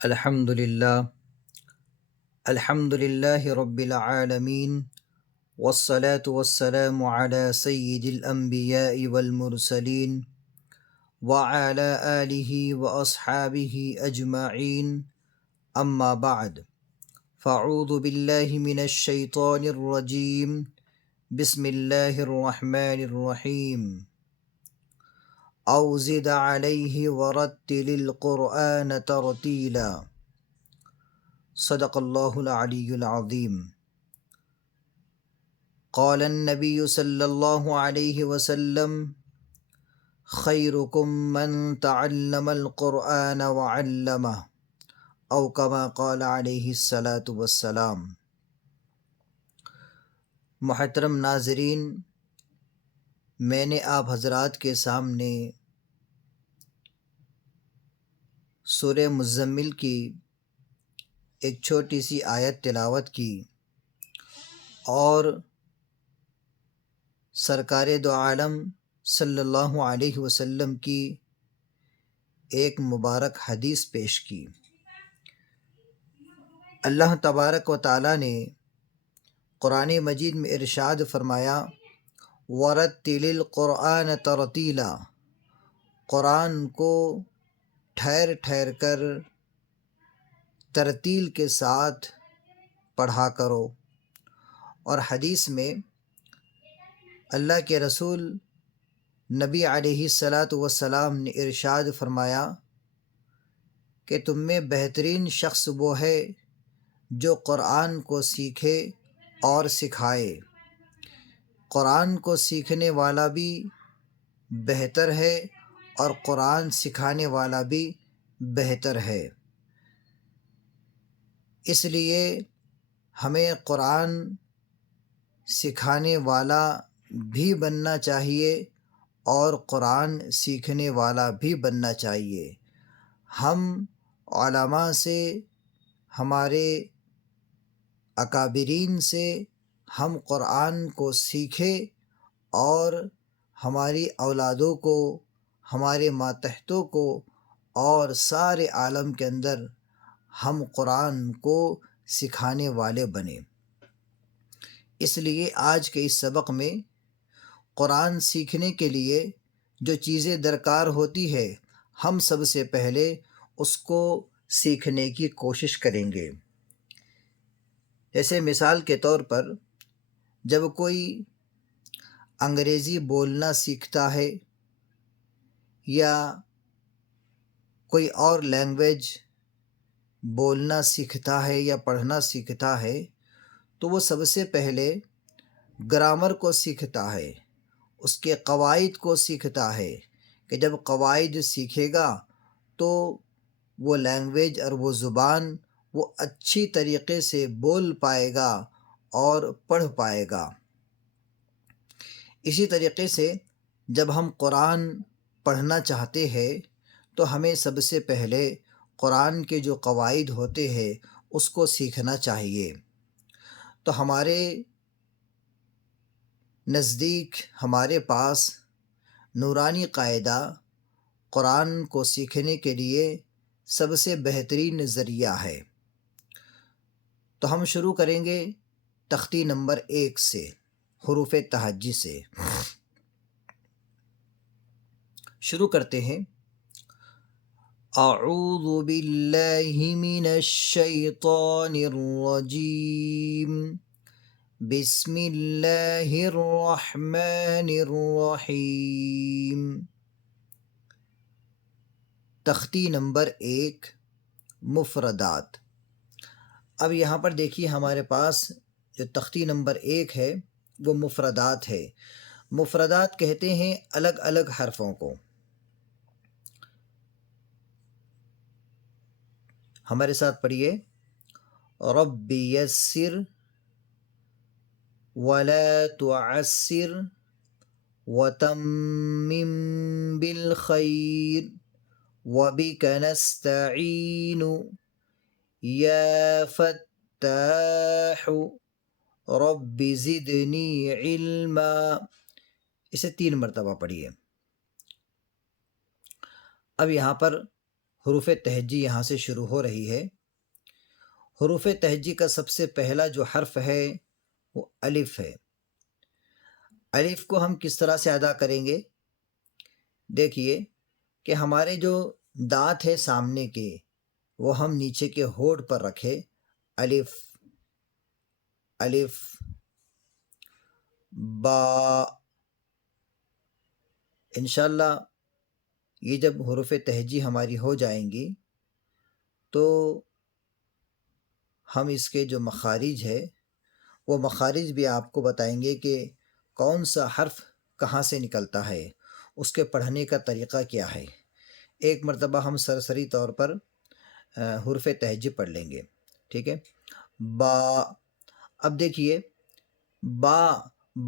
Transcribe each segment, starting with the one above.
الحمد لله الحمد لله رب العالمين، والصلاة والسلام على سيد الأنبياء والمرسلين وعلى آله وأصحابه أجمعين. أما بعد، فأعوذ بالله من الشيطان الرجيم. بسم الله الرحمن الرحيم. أو زد عليه ورتل القرآن ترتيلا. صدق اللہ العلی العظیم. قال النبی صلی اللہ علیہ وسلم: خیرکم من تعلم القرآن وعلمہ، او کما قال علیہ الصلاۃ والسلام. محترم ناظرین، میں نے آپ حضرات کے سامنے سورہ مزمل کی ایک چھوٹی سی آیت تلاوت کی اور سرکار دو عالم صلی اللہ علیہ وسلم کی ایک مبارک حدیث پیش کی. اللہ تبارک و تعالیٰ نے قرآن مجید میں ارشاد فرمایا: وَرَتِّلِ الْقُرْآنَ تَرْتِيلًا، قرآن کو ٹھہر ٹھہر کر ترتیل کے ساتھ پڑھا کرو. اور حدیث میں اللہ کے رسول نبی علیہ الصلاۃ والسلام نے ارشاد فرمایا کہ تم میں بہترین شخص وہ ہے جو قرآن کو سیکھے اور سکھائے. قرآن کو سیکھنے والا بھی بہتر ہے اور قرآن سکھانے والا بھی بہتر ہے. اس لیے ہمیں قرآن سکھانے والا بھی بننا چاہیے اور قرآن سیکھنے والا بھی بننا چاہیے. ہم علماء سے، ہمارے اکابرین سے ہم قرآن کو سیکھیں اور ہماری اولادوں کو، ہمارے ماتحتوں کو اور سارے عالم کے اندر ہم قرآن کو سکھانے والے بنیں. اس لیے آج کے اس سبق میں قرآن سیکھنے کے لیے جو چیزیں درکار ہوتی ہے، ہم سب سے پہلے اس کو سیکھنے کی کوشش کریں گے. جیسے مثال کے طور پر جب کوئی انگریزی بولنا سیکھتا ہے یا کوئی اور لینگویج بولنا سیکھتا ہے یا پڑھنا سیکھتا ہے تو وہ سب سے پہلے گرامر کو سیکھتا ہے، اس کے قواعد کو سیکھتا ہے کہ جب قواعد سیکھے گا تو وہ لینگویج اور وہ زبان وہ اچھی طریقے سے بول پائے گا اور پڑھ پائے گا. اسی طریقے سے جب ہم قرآن پڑھنا چاہتے ہیں تو ہمیں سب سے پہلے قرآن کے جو قواعد ہوتے ہیں اس کو سیکھنا چاہیے. تو ہمارے نزدیک، ہمارے پاس نورانی قاعدہ قرآن کو سیکھنے کے لیے سب سے بہترین ذریعہ ہے. تو ہم شروع کریں گے تختی نمبر 1 سے، حروف تہجی سے. شروع کرتے ہیں. اعوذ باللہ من الشیطان الرجیم، بسم اللہ الرحمن الرحیم. تختی نمبر 1، مفردات. اب یہاں پر دیکھیے ہمارے پاس جو تختی نمبر 1 ہے وہ مفردات ہے. مفردات کہتے ہیں الگ الگ حرفوں کو. ہمارے ساتھ پڑھیے. رب یسر ولا تعسر وتمم بالخیر وبک نستعین یا فتاح رب زدنی علما. اسے 3 مرتبہ پڑھیے. اب یہاں پر حروف تہجی یہاں سے شروع ہو رہی ہے۔ حروف تہجی کا سب سے پہلا جو حرف ہے وہ الف ہے۔ الف کو ہم کس طرح سے ادا کریں گے؟ دیکھیے کہ ہمارے جو دانت ہے سامنے کے وہ ہم نیچے کے ہونٹ پر رکھے، الف الف با۔ انشاءاللہ یہ جب حروف تہجی ہماری ہو جائیں گی تو ہم اس کے جو مخارج ہے وہ مخارج بھی آپ کو بتائیں گے کہ کون سا حرف کہاں سے نکلتا ہے، اس کے پڑھنے کا طریقہ کیا ہے۔ ایک مرتبہ ہم سرسری طور پر حروف تہجی پڑھ لیں گے، ٹھیک ہے۔ با، اب دیکھیے با،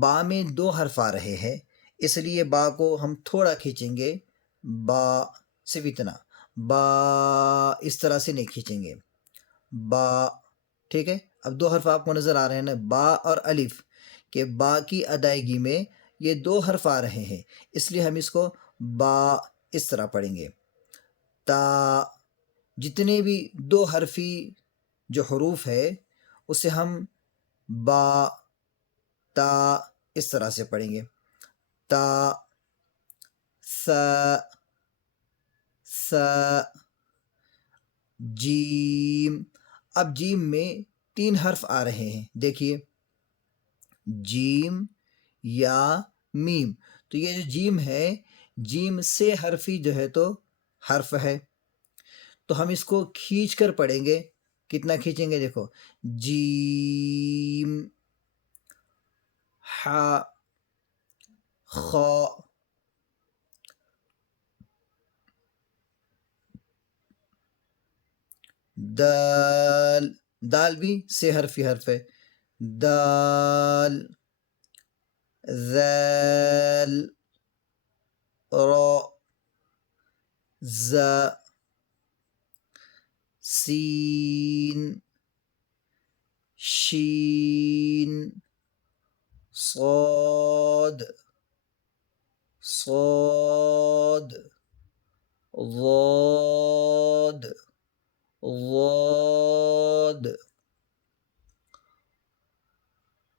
با میں دو حرف آ رہے ہیں، اس لیے با کو ہم تھوڑا کھینچیں گے، با صرف اتنا، با اس طرح سے نہیں کھینچیں گے، با، ٹھیک ہے۔ اب دو حرف آپ کو نظر آ رہے ہیں نا، با اور الف، کہ با کی ادائیگی میں یہ دو حرف آ رہے ہیں، اس لیے ہم اس کو با اس طرح پڑھیں گے۔ تا، جتنے بھی دو حرفی جو حروف ہے اسے ہم با تا اس طرح سے پڑھیں گے، تا، ثا، ثا، جیم۔ اب جیم میں تین حرف آ رہے ہیں، دیکھیے جیم یا میم، تو یہ جو جیم ہے، جیم سے حرفی جو ہے تو حرف ہے، تو ہم اس کو کھینچ کر پڑھیں گے۔ کتنا کھینچیں گے؟ دیکھو، جیم، حا، خا، دال، دال بھی سے حرفی حرف ہے، دال، ذال، را، زا، سین، شین، صاد، صاد، ضاد، ضاد،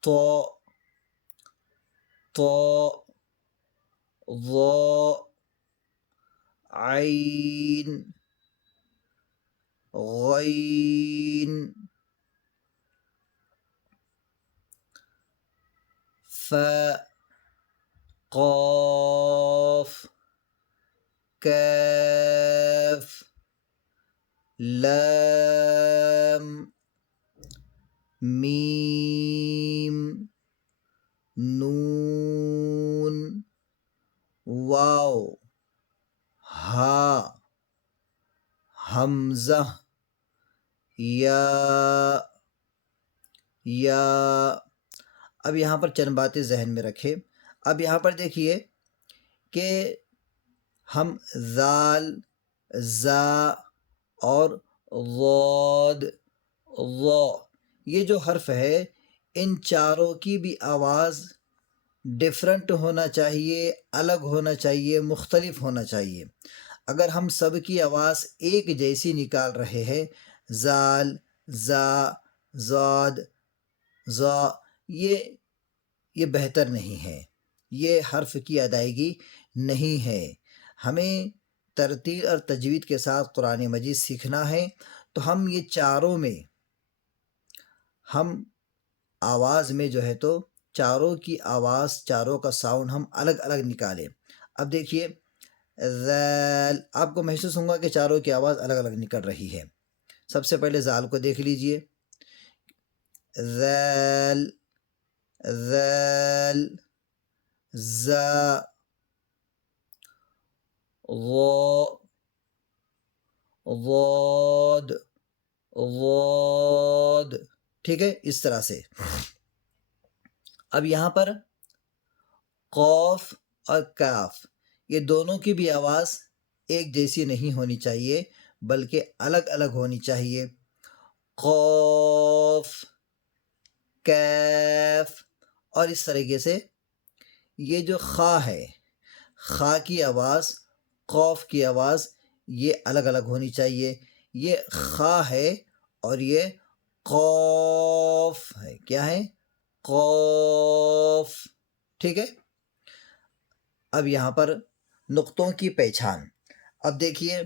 طا، طا، ظا، عین، غین، فا، قاف، کاف، لام، میم، نون، واو، ہا، حمزہ، یا، یا۔ اب یہاں پر چند باتیں ذہن میں رکھیں۔ اب یہاں پر دیکھیے کہ ہم ذال، زا اور ضاد، ضا، یہ جو حرف ہے ان چاروں کی بھی آواز ڈیفرنٹ ہونا چاہیے، الگ ہونا چاہیے، مختلف ہونا چاہیے۔ اگر ہم سب کی آواز ایک جیسی نکال رہے ہیں، زال، زا، زاد، ضا، یہ بہتر نہیں ہے، یہ حرف کی ادائیگی نہیں ہے۔ ہمیں ترتیل اور تجوید کے ساتھ قرآن مجید سیکھنا ہے، تو ہم یہ چاروں میں ہم آواز میں جو ہے تو چاروں کی آواز، چاروں کا ساؤنڈ ہم الگ الگ نکالیں۔ اب دیکھیے ذال، آپ کو محسوس ہوگا کہ چاروں کی آواز الگ الگ نکل رہی ہے۔ سب سے پہلے ذال کو دیکھ لیجئے، ذال، ذال، زا، ضا، ضاد، ضاد، ٹھیک ہے، اس طرح سے۔ اب یہاں پر قاف اور کاف، یہ دونوں کی بھی آواز ایک جیسی نہیں ہونی چاہیے، بلکہ الگ الگ ہونی چاہیے۔ قاف، کیف، اور اس طریقے سے یہ جو خا ہے، خا کی آواز، قاف کی آواز، یہ الگ الگ ہونی چاہیے. یہ خا ہے اور یہ قوف ہے. کیا ہے؟ قوف. ٹھیک ہے. اب یہاں پر نقطوں کی پہچان. اب دیکھیے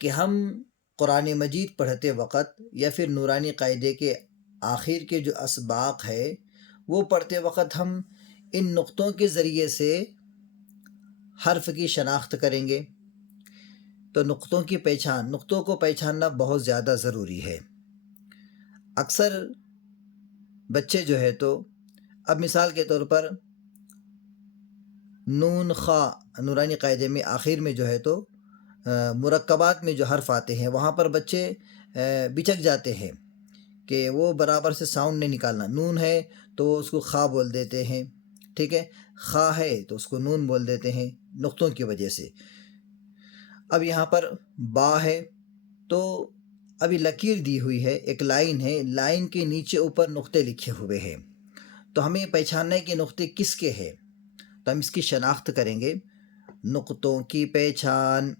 کہ ہم قرآن مجید پڑھتے وقت یا پھر نورانی قاعدے کے آخر کے جو اسباق ہے وہ پڑھتے وقت ہم ان نقطوں کے ذریعے سے حرف کی شناخت کریں گے. تو نقطوں کو پہچاننا بہت زیادہ ضروری ہے. اکثر بچے جو ہے تو اب مثال کے طور پر نون خا نورانی قاعدے میں آخر میں جو ہے تو مرکبات میں جو حرف آتے ہیں وہاں پر بچے بچک جاتے ہیں کہ وہ برابر سے ساؤنڈ نہیں نکالنا. نون ہے تو اس کو خا بول دیتے ہیں. ٹھیک ہے. خا ہے تو اس کو نون بول دیتے ہیں نقطوں کی وجہ سے. اب یہاں پر با ہے تو ابھی لکیر دی ہوئی ہے، ایک لائن ہے، لائن کے نیچے اوپر نقطے لکھے ہوئے ہیں. تو ہمیں پہچاننا ہے کہ نقطے کس کے ہیں. تو ہم اس کی شناخت کریں گے. نقطوں کی پہچان،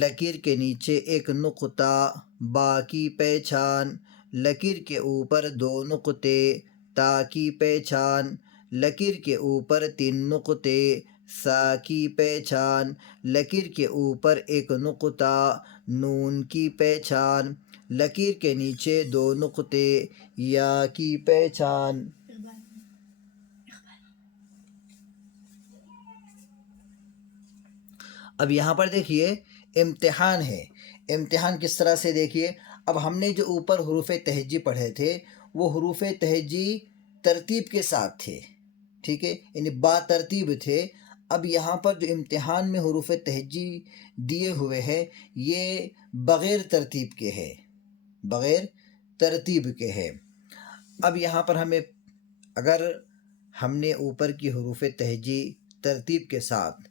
لکیر کے نیچے ایک نقطہ، با کی پہچان، لکیر کے اوپر 2 نقطے، تا کی پہچان، لکیر کے اوپر 3 نقطے، سا کی پہچان، لکیر کے اوپر 1 نقطہ، نون کی پہچان، لکیر کے نیچے 2 نقطے، یا کی پہچان. اب یہاں پر دیکھیے امتحان ہے. امتحان کس طرح سے دیکھیے. اب ہم نے جو اوپر حروف تہجی پڑھے تھے وہ حروف تہجی ترتیب کے ساتھ تھے. ٹھیک ہے، یعنی با ترتیب تھے. اب یہاں پر جو امتحان میں حروف تہجی دیے ہوئے ہیں یہ بغیر ترتیب کے ہے، بغیر ترتیب کے ہے. اب یہاں پر ہمیں اگر ہم نے اوپر کی حروف تہجی ترتیب کے ساتھ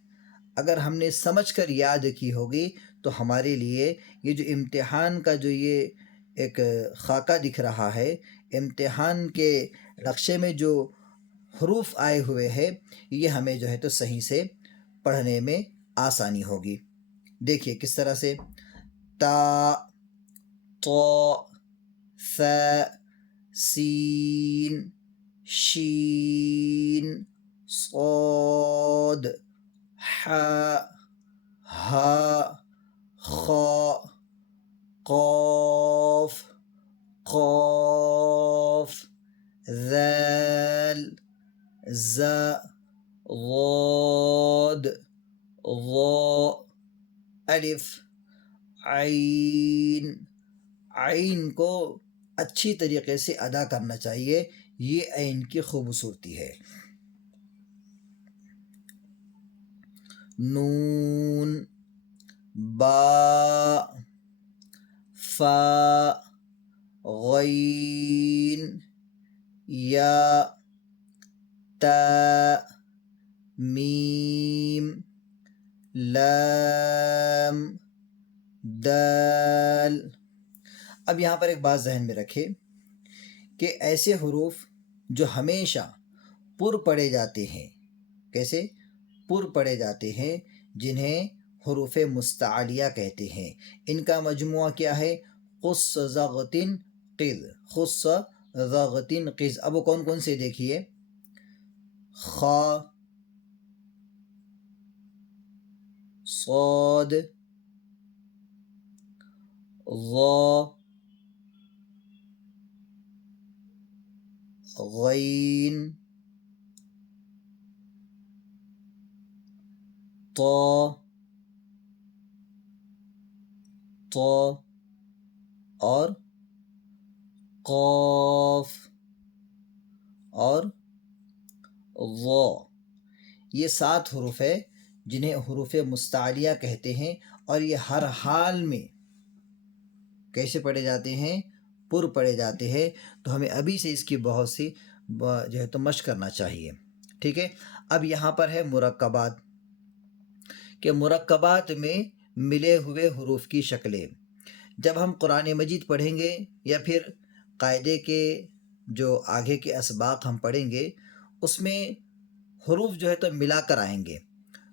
اگر ہم نے سمجھ کر یاد کی ہوگی تو ہمارے لیے یہ جو امتحان کا جو یہ ایک خاکہ دکھ رہا ہے، امتحان کے نقشے میں جو حروف آئے ہوئے ہیں یہ ہمیں جو ہے تو صحیح سے پڑھنے میں آسانی ہوگی. دیکھیے کس طرح سے. تا، طا، ثا، سین، شین، صاد، حا، ہا، خا، قاف، قاف، ذال، زا، ضاد، ظا، الف، عین. عین کو اچھی طریقے سے ادا کرنا چاہیے، یہ عین کی خوبصورتی ہے. نون، با، فا، غین، یا، تا، میم، لام، دال. اب یہاں پر ایک بات ذہن میں رکھے کہ ایسے حروف جو ہمیشہ پر پڑھے جاتے ہیں، کیسے پر پڑھے جاتے ہیں، جنہیں حروف مستعلیہ کہتے ہیں، ان کا مجموعہ کیا ہے؟ خص ضغطن قذ، خص ضغطن قذ. اب وہ کون کون سے دیکھیے. خا، صاد، ظا، غین، طا، طا اور قاف اور ظا. یہ 7 حروف ہے جنہیں حروف مستعلیہ کہتے ہیں، اور یہ ہر حال میں کیسے پڑھے جاتے ہیں؟ پر پڑھے جاتے ہیں. تو ہمیں ابھی سے اس کی بہت سی جو ہے تو مشق کرنا چاہیے. ٹھیک ہے. اب یہاں پر ہے مرکبات، کہ مرکبات میں ملے ہوئے حروف کی شکلیں. جب ہم قرآن مجید پڑھیں گے یا پھر قاعدے کے جو آگے کے اسباق ہم پڑھیں گے اس میں حروف جو ہے تو ملا کر آئیں گے.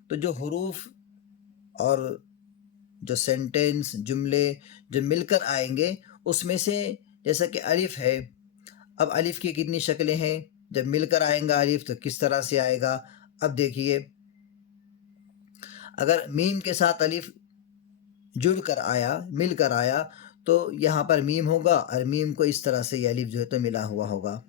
تو جو حروف اور جو سینٹینس جملے جو مل کر آئیں گے اس میں سے جیسا کہ الف ہے، اب الف کی کتنی شکلیں ہیں؟ جب مل کر آئیں گا الف تو کس طرح سے آئے گا؟ اب دیکھیے، اگر میم کے ساتھ الف جڑ کر آیا، مل کر آیا، تو یہاں پر میم ہوگا اور میم کو اس طرح سے یہ الف جو ہے تو ملا ہوا ہوگا۔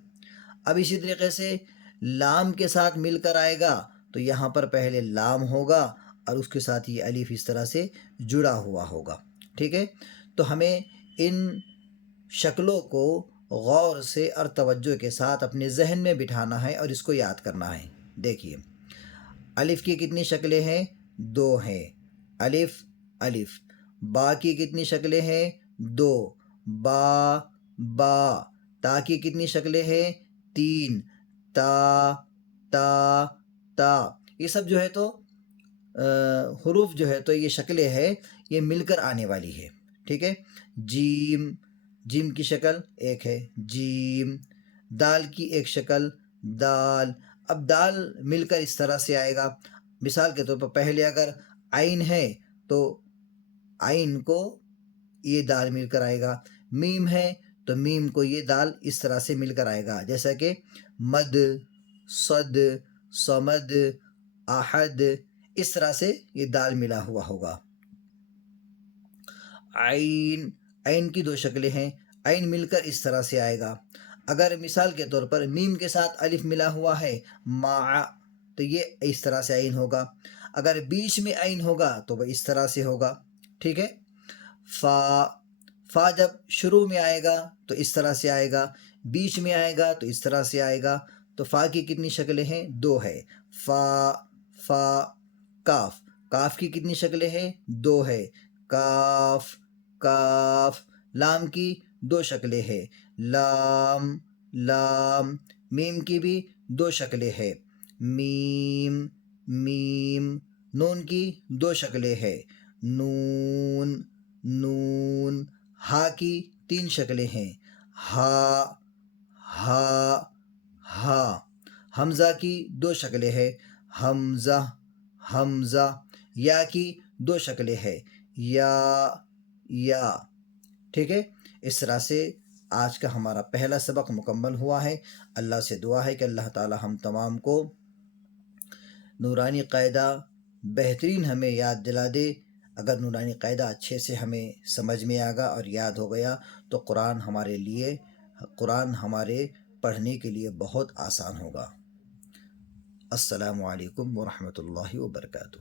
اب اسی طریقے سے لام کے ساتھ مل کر آئے گا تو یہاں پر پہلے لام ہوگا اور اس کے ساتھ یہ الف اس طرح سے جڑا ہوا ہوگا، ٹھیک ہے؟ تو ہمیں ان شکلوں کو غور سے اور توجہ کے ساتھ اپنے ذہن میں بٹھانا ہے اور اس کو یاد کرنا ہے۔ دیکھیے، الف کی کتنی شکلیں ہیں؟ 2 ہیں، الف الف۔ با کی کتنی شکلیں ہیں؟ 2، با با۔ تا کی کتنی شکلیں ہیں؟ 3، تا تا تا۔ یہ سب جو ہے تو حروف جو ہے تو یہ شکلیں ہے، یہ مل کر آنے والی ہے، ٹھیک ہے؟ جیم، جیم کی شکل ایک ہے، جیم۔ دال کی ایک شکل، دال۔ اب دال مل کر اس طرح سے آئے گا، مثال کے طور پر پہلے اگر عین ہے تو عین کو یہ دال مل کر آئے گا، میم ہے تو میم کو یہ دال اس طرح سے مل کر آئے گا، جیسا کہ مد، صد، صمد، احد، اس طرح سے یہ دال ملا ہوا ہوگا۔ عین، عین کی 2 شکلیں ہیں، عین مل کر اس طرح سے آئے گا۔ اگر مثال کے طور پر میم کے ساتھ الف ملا ہوا ہے، مع، تو یہ اس طرح سے عین ہوگا۔ اگر بیچ میں عین ہوگا تو وہ اس طرح سے ہوگا، ٹھیک ہے؟ فا، فا جب شروع میں آئے گا تو اس طرح سے آئے گا، بیچ میں آئے گا تو اس طرح سے آئے گا۔ تو فا کی کتنی شکلیں ہیں؟ 2 ہے، فا فا۔ کاف، کاف کی کتنی شکلیں ہیں؟ 2 ہے، کاف کاف۔ لام کی 2 شکلیں ہیں، لام لام۔ میم کی بھی 2 شکلیں ہیں، میم میم۔ نون کی 2 شکلیں ہیں، نون نون۔ ہا کی 3 شکلیں ہیں، ہا ہا ہا۔ حمزہ کی 2 شکلیں ہیں، حمزہ حمزہ۔ یا کی 2 شکلیں ہیں، یا یا، ٹھیک ہے؟ اس طرح سے آج کا ہمارا پہلا سبق مکمل ہوا ہے۔ اللہ سے دعا ہے کہ اللہ تعالی ہم تمام کو نورانی قاعدہ بہترین ہمیں یاد دلا دے۔ اگر نورانی قاعدہ اچھے سے ہمیں سمجھ میں آ گا اور یاد ہو گیا تو قرآن ہمارے پڑھنے کے لیے بہت آسان ہوگا۔ السلام علیکم ورحمۃ اللہ وبرکاتہ۔